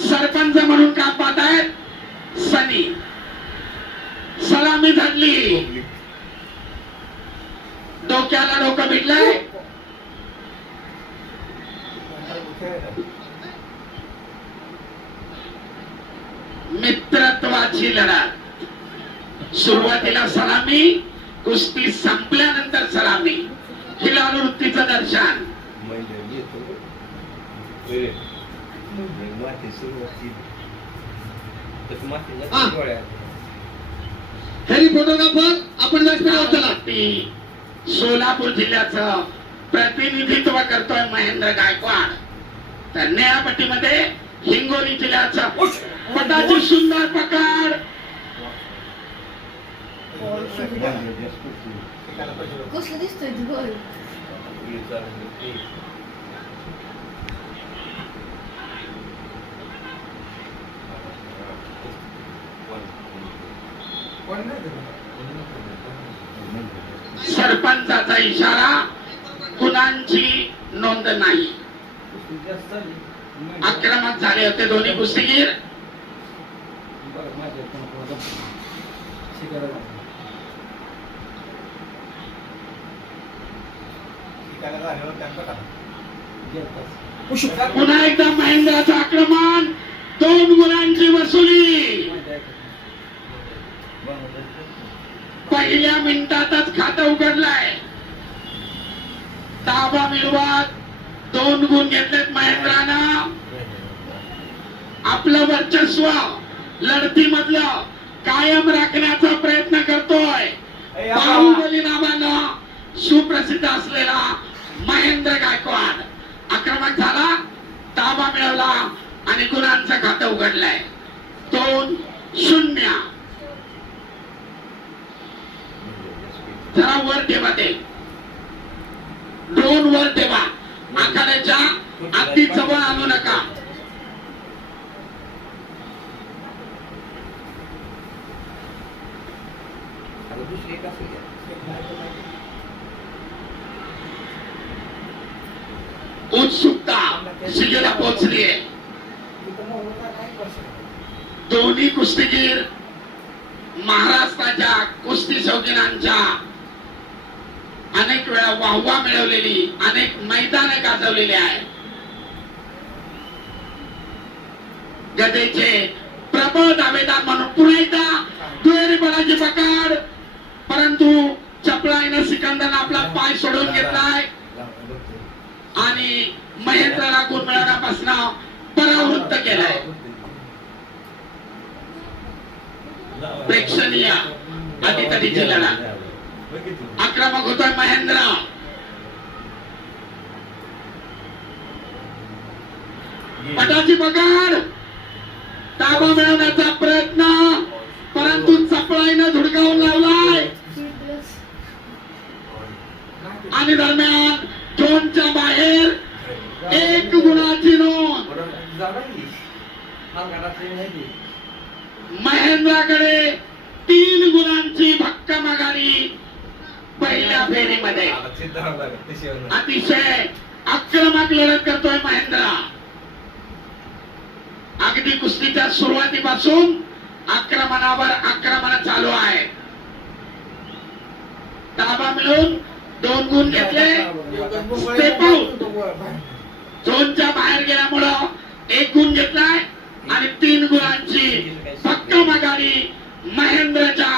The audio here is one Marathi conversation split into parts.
सरपंच म्हणून काम पाहत आहेत सनी. सलामी धरली, डोक्याला डोकं भिडलंय. मित्रत्वाची लढत. सुरुवातीला सलामी, कुस्ती संपल्यानंतर सलामी. खिलाडू वृत्तीचं दर्शन. हेरी फोटोग्राफर आपण व्यासपीठावर चला. सोलापूर जिल्ह्याचं प्रतिनिधित्व करतोय महेंद्र गायकवाड. तर न्यायपट्टीमध्ये हिंगोली जिल्ह्याचा पटाची सुंदर पकड. कसलं दिसतोय तू गोल. सरपंचाचा इशारा, गुणांची नोंद नाही. आक्रमक झाले होते दोन्ही कुस्तीगीर. पुन्हा एकदा महेंद्राचं आक्रमण, 2 गुणांची वसुली. पहिल्या मिनिटातच खातं उघडलंय. ताबा मिळवत 2 गुण घेतलेत महेंद्रानं. आपलं वर्चस्व लढतीमधलं कायम राखण्याचा प्रयत्न करतोय. बाहुबली नावानं सुप्रसिद्ध असलेला महेंद्र गायकवाड आक्रमक झाला, ताबा मिळवला आणि गुणांचं खातं उघडलंय. 2-0. जरा वर ठेवा, ते ड्रोन वर ठेवा. आखाड्याच्या अगदी जवळ आणू नका. उत्सुकता शिगेला पोहोचली आहे. दोन्ही कुस्तीगीर महाराष्ट्राच्या कुस्ती शौकीनांच्या अनेक वेळा वाहवा मिळवलेली, अनेक मैदाने गाजवलेली आहे. गदेचे प्रबळ दावेदार म्हणून पुन्हा एकदा दुहेरी बळाची पकड. परंतु चपळाईनं सिकंदरनं आपला पाय सोडून घेतलाय आणि महेंद्रला गुण मिळवण्यापासून परावृत्त केलाय. प्रेक्षणीय अटीतटीची लढत. आक्रमक होतोय महेंद्र. पटाची पकड, ताबा मिळवण्याचा प्रयत्न, परंतु चपळाईनं धुडकावून लावलाय आणि दरम्यान झोनच्या बाहेर 1 गुणाची नोंद. महेंद्राकडे 3 गुणांची भक्कम आघाडी पहिल्या फेरीमध्ये. अतिशय आक्रमक लढत करतोय महेंद्र. अगदी कुस्तीच्या सुरुवातीपासून आक्रमणावर आक्रमण चालू आहे. ताबा मिळून 2 गुण घेतले. स्टेप आउट, झोनच्या बाहेर गेल्यामुळं 1 गुण घेतलाय आणि 3 गुणांची भक्कम आघाडी महेंद्रच्या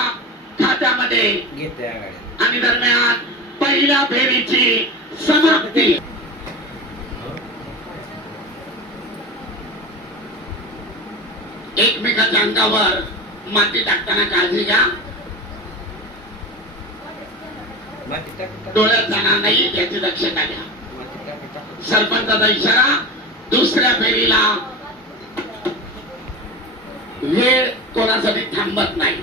खात्यामध्ये. आणि दरम्यान पहिल्या फेरीची समाप्ती. एकमेकाच्या अंगावर माती टाकताना काळजी घ्या. डोळ्यात जाणार नाही याची दक्षता घ्या. सरपंचाचा इशारा, दुसऱ्या फेरीला वेळ कोणासाठी थांबत नाही.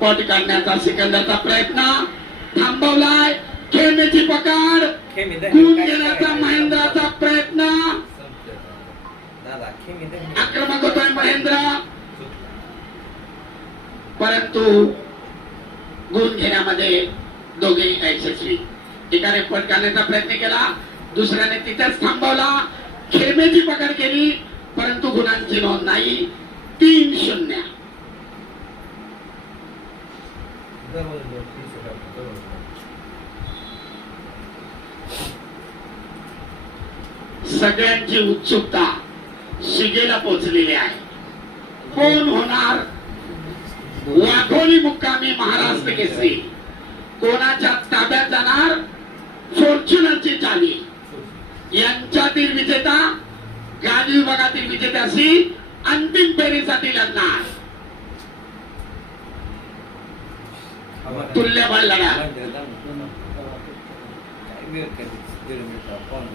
पट काढण्याचा सिकंदरचा प्रयत्न थांबवलाय. खेळण्याची पकड, गुण घेण्याचा महेंद्राचा प्रयत्न. आक्रमक होतोय महेंद्र, परंतु गुण घेण्यामध्ये दोघेही यशस्वी. एकाने पट घालण्याचा प्रयत्न केला, दुसऱ्याने तिथेच थांबवला, खेमेची पकड केली, परंतु गुणांची नोंद नाही. 3-0. सगळ्यांची उत्सुकता शिगेला पोहोचलेली आहे. कोण होणार वाघोली मुक्कामी महाराष्ट्र केसरी? कोणाच्या ताब्यात जाणार फॉर्च्युनरची चावी? यांच्यातील विजेता गादी विभागातील विजेत्याशी अंतिम फेरीसाठी लढणार. तुल्यबळ लढा,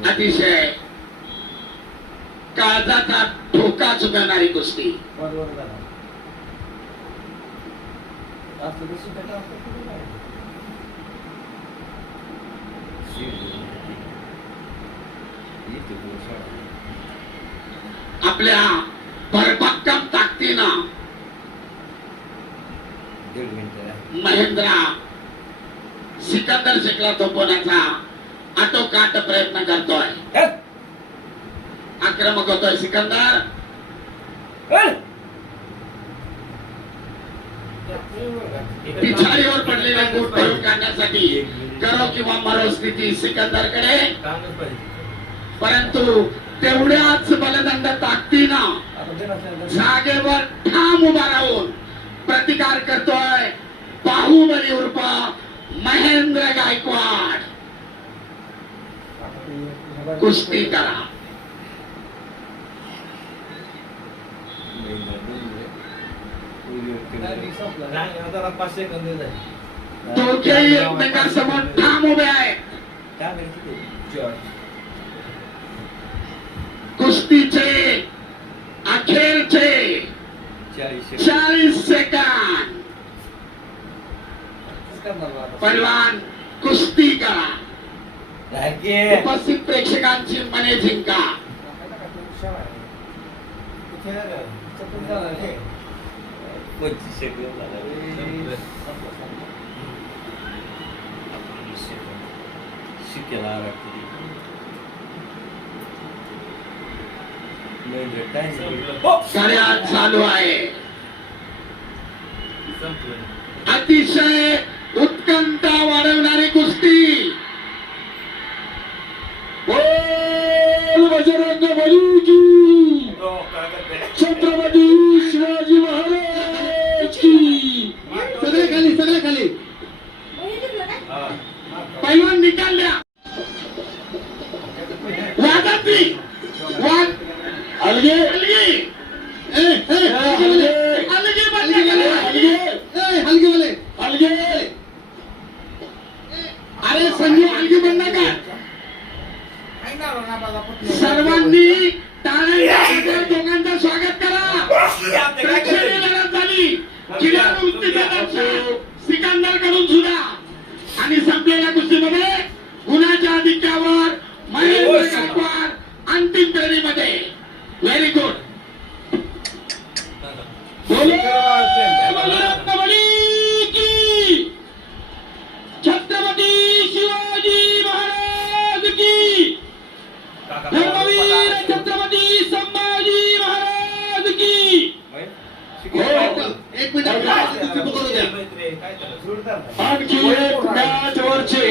अतिशय काळजाचा ठोका चुकवणारी कुस्ती. आपल्या भरभक्कम ताकदीनं महेंद्रा सिकंदर शेखला थोपवण्याचा आटोकाट प्रयत्न करतोय. आक्रमक होतोय सिकंदर. पिछाडीवर पडलेले बूट भरून काढण्यासाठी करो किंवा मरो स्थिती सिकंदरकडे, परंतु तेवढ्याच बलदंड ताकदीनं जागेवर ठाम उभा राहून प्रतिकार करतोय बाहुबली उर्फ महेंद्र गायकवाड. कुस्ती करा. दोघेही एकमेकांसमोर ठाम उभे आहेत. कुस्तीचे अखेरचे 40 सेकंद. पैलवान कुस्ती करा. उपस्थित प्रेक्षकांची मने जिंका. कार्यात चालू आहे. अतिशय उत्कंठा वाढवणारी कुस्ती. बोल बजरंग बली की, छत्रपती शिवाजी महाराज की. सगळे खाली, सगळे खाली. पैलवान निकाल द्या. वादाची वाद अलगे अलगे अलगे हलगेवाले. अलगे. अरे संजू अलगे बंद का. सर्वांनी टाळ्यांच्या दोघांचं स्वागत करा. प्रेक्षणीय लढत झाली. किल्ला कुस्तीचा सिकंदर कडून सुद्धा. आणि संपलेल्या कुस्तीमध्ये गुणाच्या आधिक्यावर महेंद्र गायकवाड अंतिम फेरीमध्ये. Very good. छत्रपती शिवाजी महाराज की. धर्मवीर छत्रपती संभाजी महाराज की. एक मिनिट आणखी एक मॅच वरची